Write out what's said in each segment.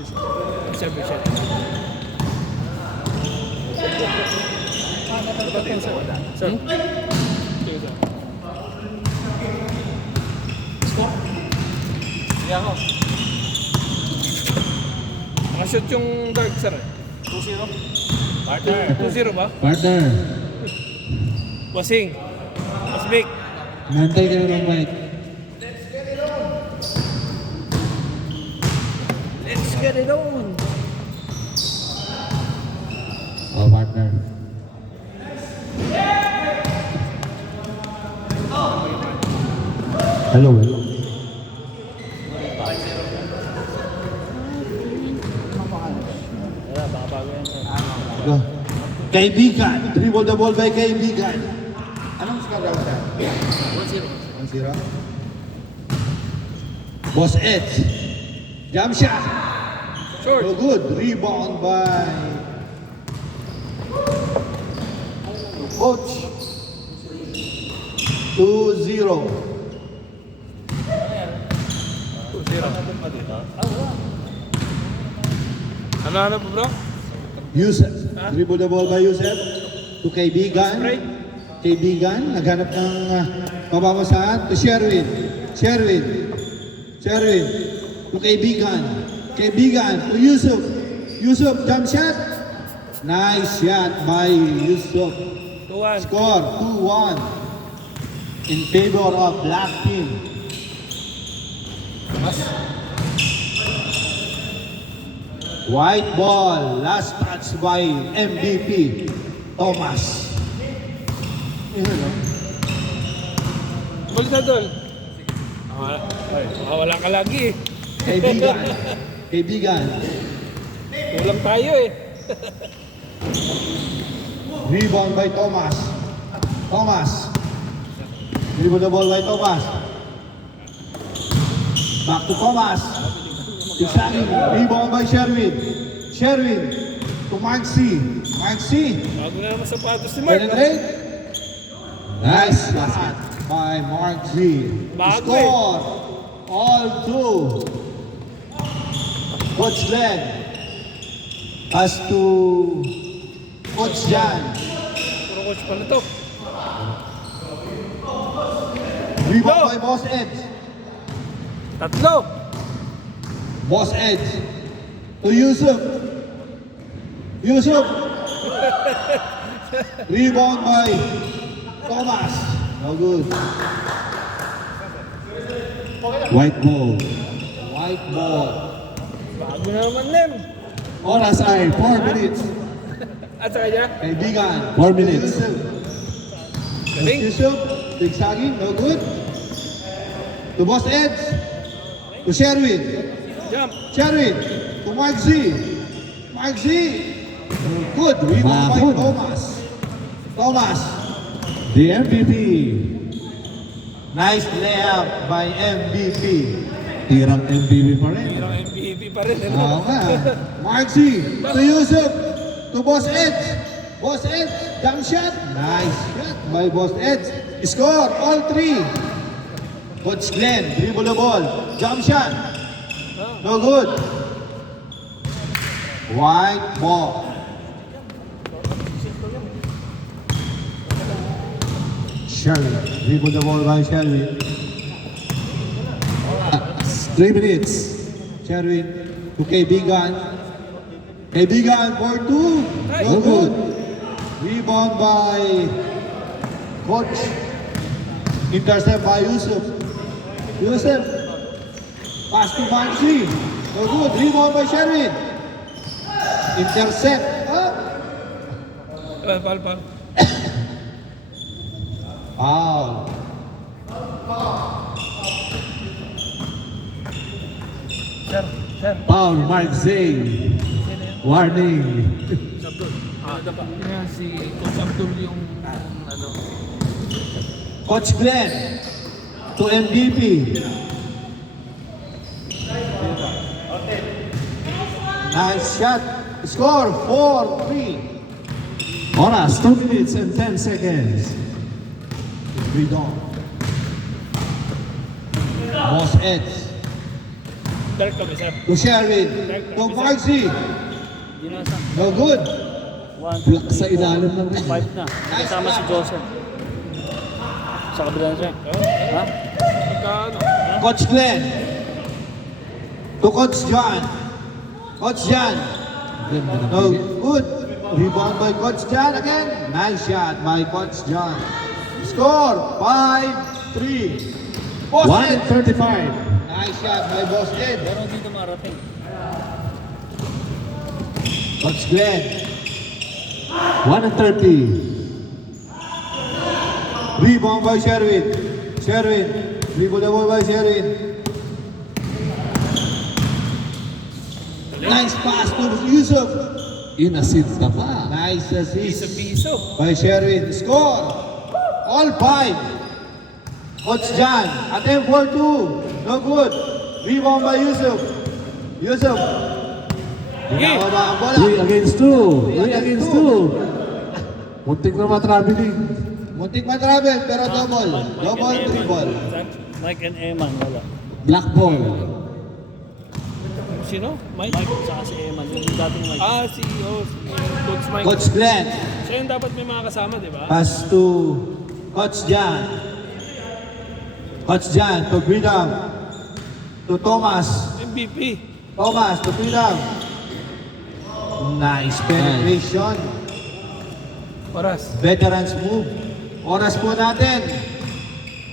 Service siya. Sir. Score? Hindi ako. Nakashoot yung dark, sir. 2-0. Partner. 2-0 ba? Partner. Bossing. Masbik. Nantay ka na ng mic. Let's get it on. Oh, partner. Hello, hello. Go. Kaibigan. Dribble the ball by Kaibigan. Anong score daw siya? 1-0. 1-0. Boss Ed. Jump shot. Short. So good. Rebound by Coach. 2-0. 2-0. Ano po bro? Yusef. Dribble the ball by Yusef. To Kaibigan. Spray. Kaibigan. Naghanap ng pabamasahan. To Sherwin. Sherwin. Sherwin. To Kaibigan. Kaibigan. To Yusuf. Yusuf. Jump shot. Nice shot by Yusuf. 2-1. Score 2-1 in favor of Black Team. White ball, last touch by MVP Thomas. Balik na doon. Wala ka lagi eh. Kaibigan. Kaibigan. Kulang tayo eh. Rebound by Thomas. Thomas. Dribble the ball by Thomas. Back to Thomas. Isang rebound by Sherwin. Sherwin to Maxi. Maxi. Bago na naman sapatos ni Mark. Penetrate. Nice shot by Mark Z. Bago Score. All two. Coach Glenn has to Coach Jan. Puro coach pala to. Rebound by Boss Ed. Tatlo. Boss Ed to Yusuf. Yusuf. Rebound by Thomas. No good. White ball. White ball. Bago na naman Nem. Oras ay 4 minutes. At sa kanya. Kaibigan. 4 minutes. Yusuf. Galing. Yusuf. Big Sagi. No good. To Boss Ed. To Sherwin. Jump. Sherwin. To Mark Z. Mark Z. Good. Rebound by Thomas. Thomas. The MVP. Nice layup by MVP. Tirang MVP pa rin. Pirang MVP pa rin. Ano? Oo nga. Mark Z. To Yusuf. To Boss Ed. Boss Ed. Jump shot. Nice shot by Boss Ed. Score. All three. Coach Glenn. Dribble the ball. Jump shot. No good. White ball. Sherwin. Dribble the ball by Sherwin. 3 minutes. Sherwin to Kaibigan. Kaibigan for 2. No good. Rebound by Coach. Intercept by Yusuf. Yusuf. Pass to Mansi. No good. Rebound by Sherwin. Intercept. Pal. Foul. Sir. Foul, Mark Zay. Warning. Abdul. Kaya si Coach Abdul yung ano. Coach Glenn to MVP. Nice shot. Score 4-3. Oras 2 minutes and 10 seconds. Read on. Boss Ed. Direct kami, sir. To Sherwin. To Marcy. Dinasang. No good. 1, Black sa ilalim ng ring. 5 na. Kasama si Joseph. Sa kabila na siya. Ha? Pagka, Coach Glenn. To Coach John. Coach John. No good. Rebound by Coach John again. Nice shot by Coach John. Score 5-3. Boss Ed. 1:35. Nice shot by Boss Ed. Pero dito marating. Coach Glenn. 1:30. Rebound by Sherwin. Sherwin. Rebound the ball by Sherwin. Nice pass to Yusuf. Inassist ka pa. Nice assist piso-piso. by Sherwin. Score. All 5. Coach John. Attempt for 2. No good. Rebound by Yusuf. Yusuf. Ginagawa ang bola. 3 against 2. 3 against 2. Muntik na ma-traveling. Muntik ma-travel pero double. Double dribble. Mike and Eman, wala. Black ball. Sino? Mike? Mike, saka si Eman. Yung dating Mike. Si Coach Mike. Coach Glenn. Siya yung dapat may mga kasama, di ba? Pass to Coach John. Coach John to Freedom. To Thomas. MVP. Thomas to Freedom. Nice penetration. Oras. Veterans move. Oras po natin.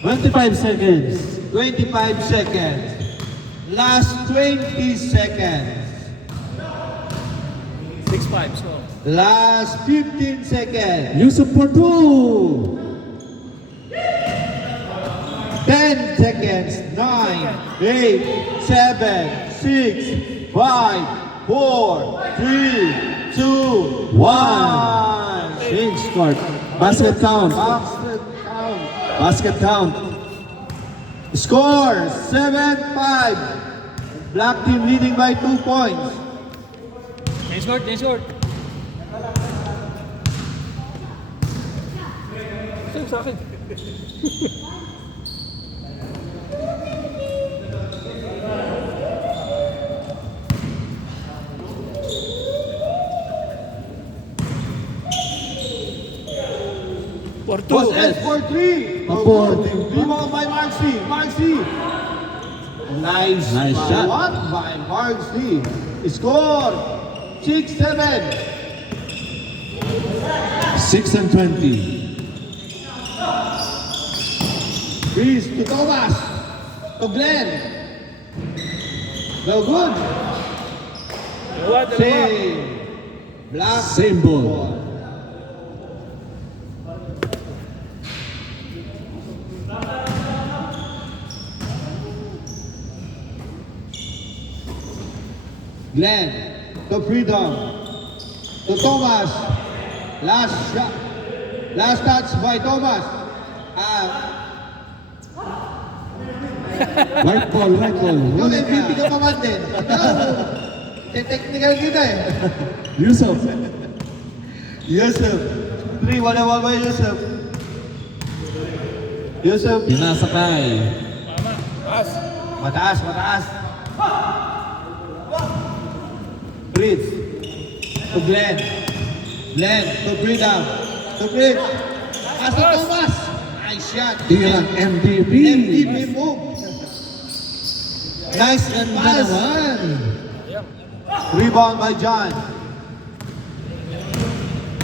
25 seconds. 25 seconds. Last 20 seconds. 6-5, so. Last 15 seconds. Yusuf for 2. 10 seconds. 9, 8, 7, 6, 5, 4, 3, 2, 1. Change court. Basket count. Basket count. Basket count. Score 7-5. Black team leading by 2 points. Nice short, nice short. Sa'yo sa akin. For two. Boss S for 3. For Rebound by Marcy. Marcy. Nice shot. One by Marcy. Score 6-7. 6 and 20. Chris to Thomas. To Glenn. No good. Dalawa. Save. Black. Same ball. Glenn. To Freedom. To Thomas. Last shot. Last touch by Thomas. White ball, white ball. Yung MVP ka pa man din. Technical kita eh. Yusuf. Yusuf. 3, wala by Yusuf. Yusuf. Pinasakay. Tama. Pass. Mataas, mataas. Fritz. To Glenn. Glenn. To Freedom. To Fritz. Pass to Thomas. Nice shot. Tirang MVP. MVP move. Nice and Ganda pass. naman. Rebound by John.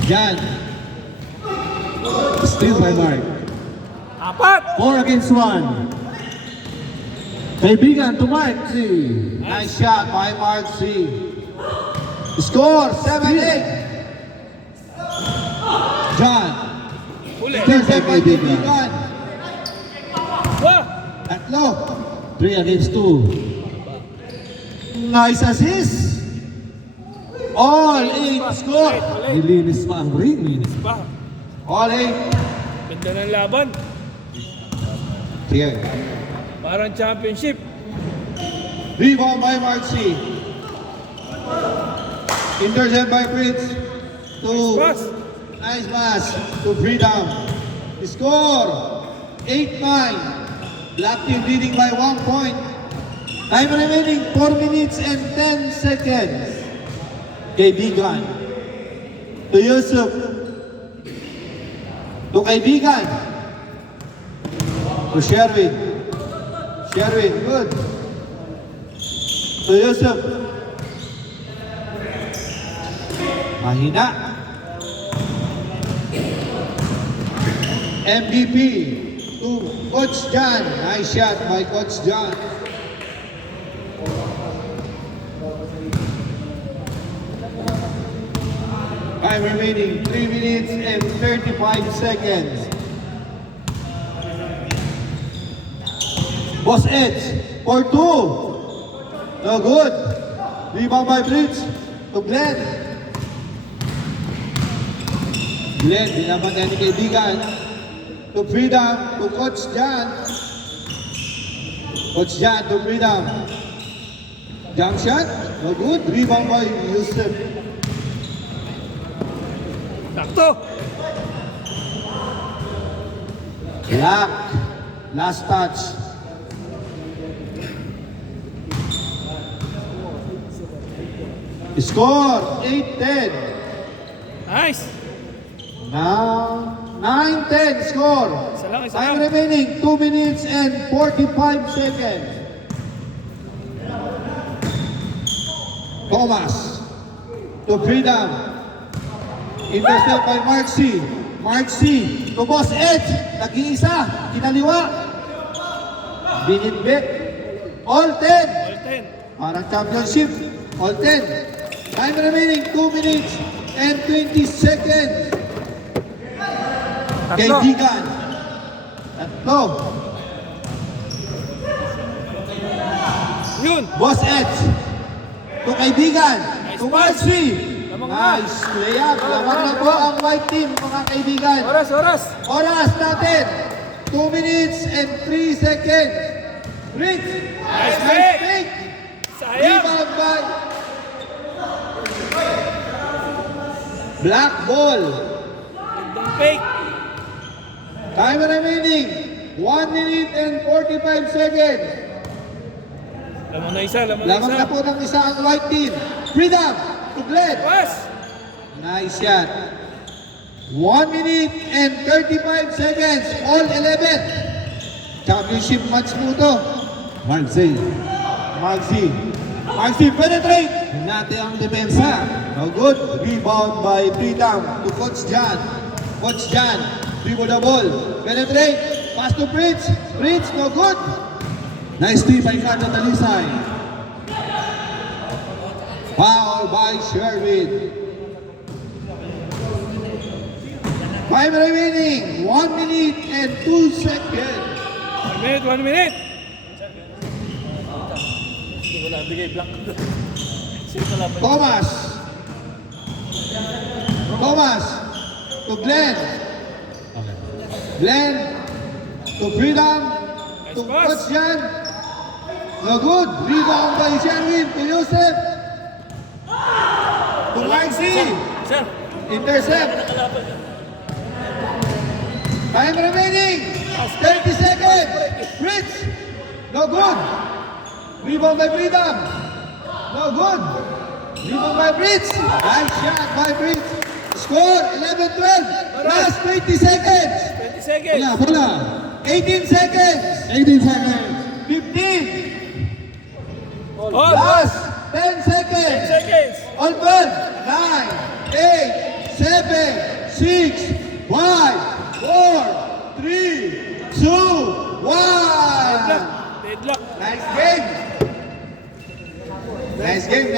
John. Steal by Mark. 4 against 1. Kaibigan to Mark. Nice shot by Mark C. Score 7-8. John. Huli. Intercept by Kaibigan. Wah! Tatlo. 3 against 2. Nice assist. All 8 score. Nilinis pa ang ring. Pa. All 8. Ganda ng laban. Sige. Parang championship. Rebound by Mark C. Intercept by Fritz. To Pass. nice pass to Freedom. Score 8-9. Black team leading by 1 point. Time remaining 4 minutes and 10 seconds. Kaibigan. To Yusuf. To Kaibigan. To Sherwin. Sherwin, good. To Yusuf. Mahina. MVP to Coach John. Nice shot by Coach John. Time remaining 3 minutes and 35 seconds. Boss Edge for 2. No good. Rebound by Bridge to Glenn. Glenn, binabantayan ni Kaibigan. To Freedom, to Coach John. Coach John to Freedom. Jump shot, no good. Rebound by Yusuf. Sakto. Black, last touch. Score, 8-10. Nice. Now, 9-10 score. Isa lang, isa Time lang. remaining 2 minutes and 45 seconds. Thomas to Freedom. Intercept by Mark C. Mark C. To Boss Edge. Nag-iisa. Kinaliwa. Binitbit. All 10. All 10. Parang championship. All 10. Time remaining 2 minutes and 20 seconds. Tatlo. Kaibigan. Tatlo. Yun. Boss Edge. To Kaibigan. Nice To pass. Marcy. Lamang na. Nice layup. Lamang na po ang white team, mga kaibigan. Oras, oras. Oras natin. 2 minutes and 3 seconds. Rich. Nice Nice pick. pick. Sayang. Rebound by Black ball. Don't fake. Time remaining 1 minute and 45 seconds. Lamang na isa, lamang na Lamang isa. na po ng isa ang white team. Freedom to Glenn. Pass. Nice shot. 1 minute and 35 seconds. All 11. Championship match po ito. Mark Z. Mark Z. Mark Z penetrate. Hinati ang depensa. No good. Rebound by Freedom to Coach John. Coach John. Dribble the ball. Penetrate. Pass to Prince. Prince, no good. Nice team by Carlo Talisay. Foul by Sherwin. Time remaining 1 minute and 2 seconds. 1 minute, 1 minute. Wala, bigay blank. Sino pala ba? Thomas. Thomas to Glenn. Glenn to Freedom to Nice pass. Coach Jan. No good. Rebound by Sherwin to Yusef. To Marcy. Sir. Intercept. Time remaining 30 seconds. Fritz. No good. Rebound by Freedom. No good. Rebound by Fritz. Nice shot by Fritz. Score 11-12. Last 20 seconds. 20 seconds. Wala. 18 seconds. 18 seconds. 15. All. Last 10 10 seconds. seconds. On 12, 9, 8, 7, 6, 5, 4, 3, 2, 1. Deadlock. Deadlock. Nice game. Nice game.